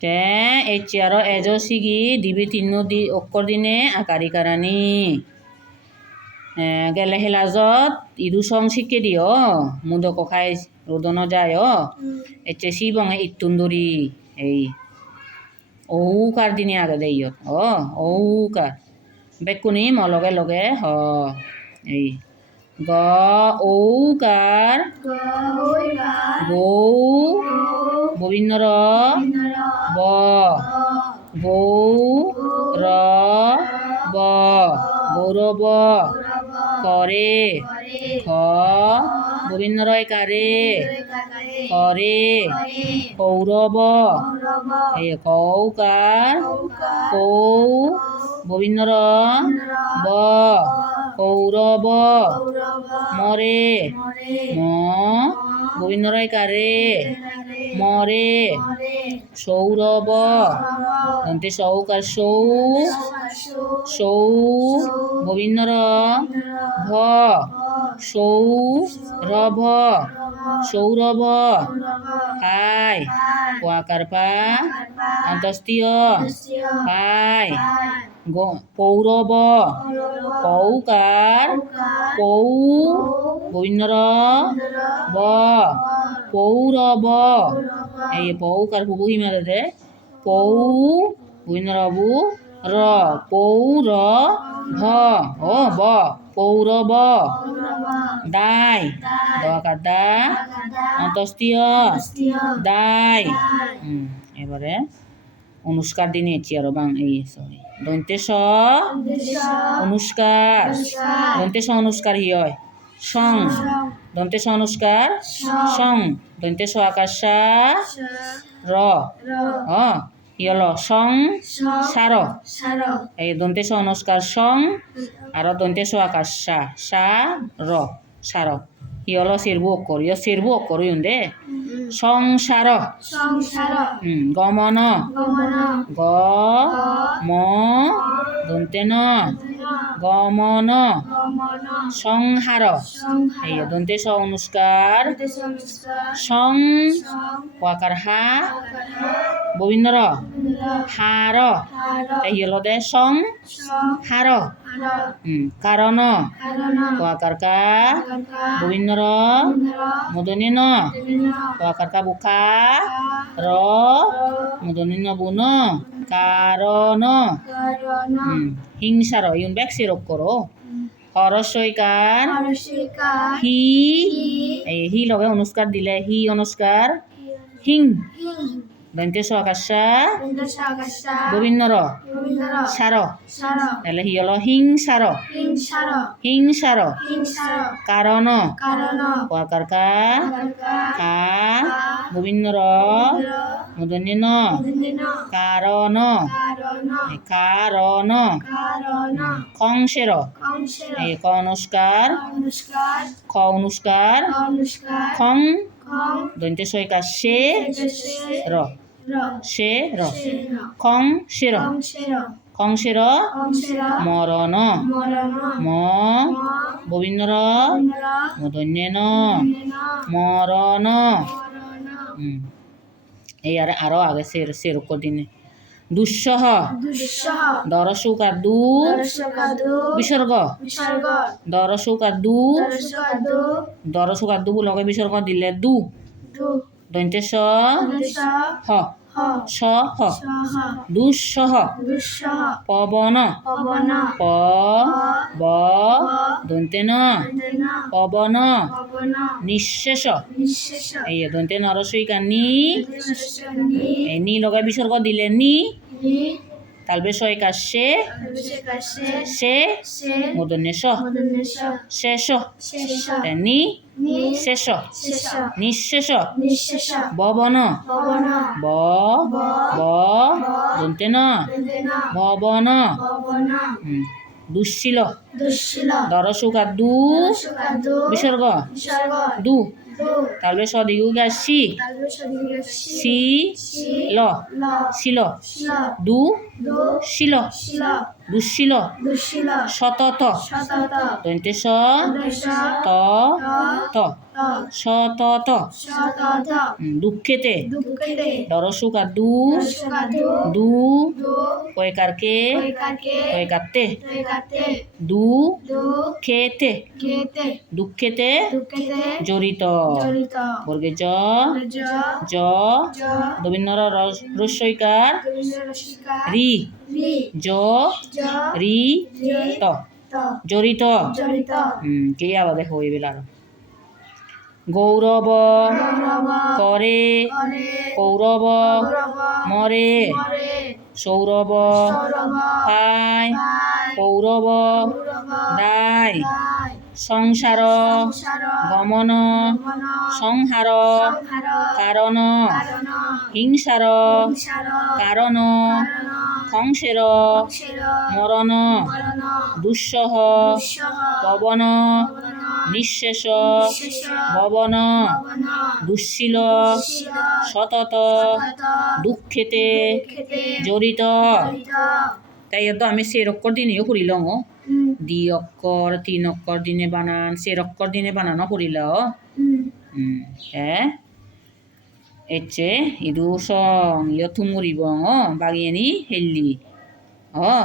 তে এচিয়ারো এজো সিগি দিবি তিন্নু দি অক্ষর দিনে আকারি কারানি গেলে হেলাজত ইদু সং শিখে দিও মুদক খাই রোদন যায় এচে সিবঙে ইতুন্দরি এই ঔকার দিনে আগে দেই ঔকার বেকুনি লগে লগে হ এই গ ঔকার গৌ গোবিন্দ র ব গৌ র ব গৌরব করে খ গোবিন্দ রয় কারে করে কৌরব এই কৌকার কৌ গোবিন্দ র ব কৌরব মরে ম গোবিন্দ রয় কারে মরে সৌরভ দন্তে সৌকার সৌ গোবিন্দ র ভ সৌরভ সৌরভ হাই কোয়াকার পা অন্তস্তীয় হাই কৌরব কৌকার কৌ গোবিন্দ র ব কৌরব এই পৌকার পুবুহি মারে দে পৌ গোবিন্দ রবু র পৌর ভ ও ব পৌরব দাই দকার দা অন্তস্তীয় দাই এবারে অনুষ্কার দিনে চেয়ার বাং এই সরি দন্তে স অনুষ্কার দন্তে স অনুষ্কার হয় সং দন্তে স অনুষ্কার সং দন্তে স আকার সা র ইয়ল সং সার এই দন্তে স অনুষ্কার সং আর দন্তে স আকার সা র সার ইয়ল সেরবু অক্ষর ইয় সেরবু অক্ষর দে সংসার গমন গ ম দন্তে ন গমন সংহার এই দন্তে স অনুষ্কার সং ওয়াকার হা গোবিন্দ র হার এই হলো দে সং হার কারণ ওয়াকার কা গোবিন্দ র মদনী ন ওয়াকার কা বুখা র মদনী ন বুন কারণ হিংসার ইউন ব্যাক সিরপ করো হরস্বইকার হি এই হি লগে অনুষ্কার দিলে হি অনুষ্কার হিং দন্তে স আকার সা গোবিন্দ র সার তাহলে হি হলো হিংসার কারণ ওয়াকার কা কা গোবিন্দ র মদনী ন কারণ খংসের এই ক অনুষ্কার খ অনুষ্কার খং দন্তে সইকার সে র খংসের মরণ ম গোবিন্দ র মদন্য ন মরণ এই আরো আগে সের দিনে দুঃসহ দরসৌকার দু বিসর্গ দরসৌকার দু লগে বিসর্গ দিলে দু দন্তে স হ স হ দুঃসহ পবন প ব দন্তে ন পবন নিঃশেষ এই দন্তে নরসইকার নি লগাই বিসর্গ দিলে নি তালবে সইকার সে মদন্য স শেষ নি শেষ নিঃশেষ ববন ব দন্তে ন ভবন দুঃশীল দরসৌকার দু বিসর্গ দু তালবে সদিগু গা সি ল শিল দু শিল দুঃশীল দুঃশীল সতত সতত দন্তে স দেশ ত ত ত সতত সতত দুঃখেতে দুঃখেতে দরসুকার দু দর্শকাদু দু দু কয়কারকে কৈকাকে কয়কাতে কৈকাতে দু দু খেতে খেতে দুঃখেতে দুঃখেতে জড়িত জড়িত বর্গে জ জ জ জ দবিন্নর রস্যইকার রবীন্দ্র রসিকা রি রি জ জ রি রি ত ত জড়িত জড়িত কে আবার দেখো এবেলার গৌরব গৌরব করে করে কৌরব গৌরব মরে মরে সৌরভ সৌরভ পায় পায় কৌরব গৌরব দায় দায় সংসার সংসার গমন গমন সংহার সংহার কারণ কারণ হিংসার হিংসার কারণ কারণ ধ্বংসের অক্ষের মরণ মরণ দুঃসহ দুঃসহ পবন পবন নিঃশেষ নিঃশেষ ভবন পবন দুঃশীল দুঃশীল সতত সতত দুঃখেতে দুঃখেতে জড়িত জড়িত তাই তো আমি সের অক্ষর দিনেও পড়িলাম হুম দ্বি অক্ষর তিন অক্ষর দিনে বানান সের অক্ষর দিনে বানানো পড়িল হ্যাঁ এচ্ছে ইদু সং ইয় থুমুরিব বাগিয়ে নি হেললি হুম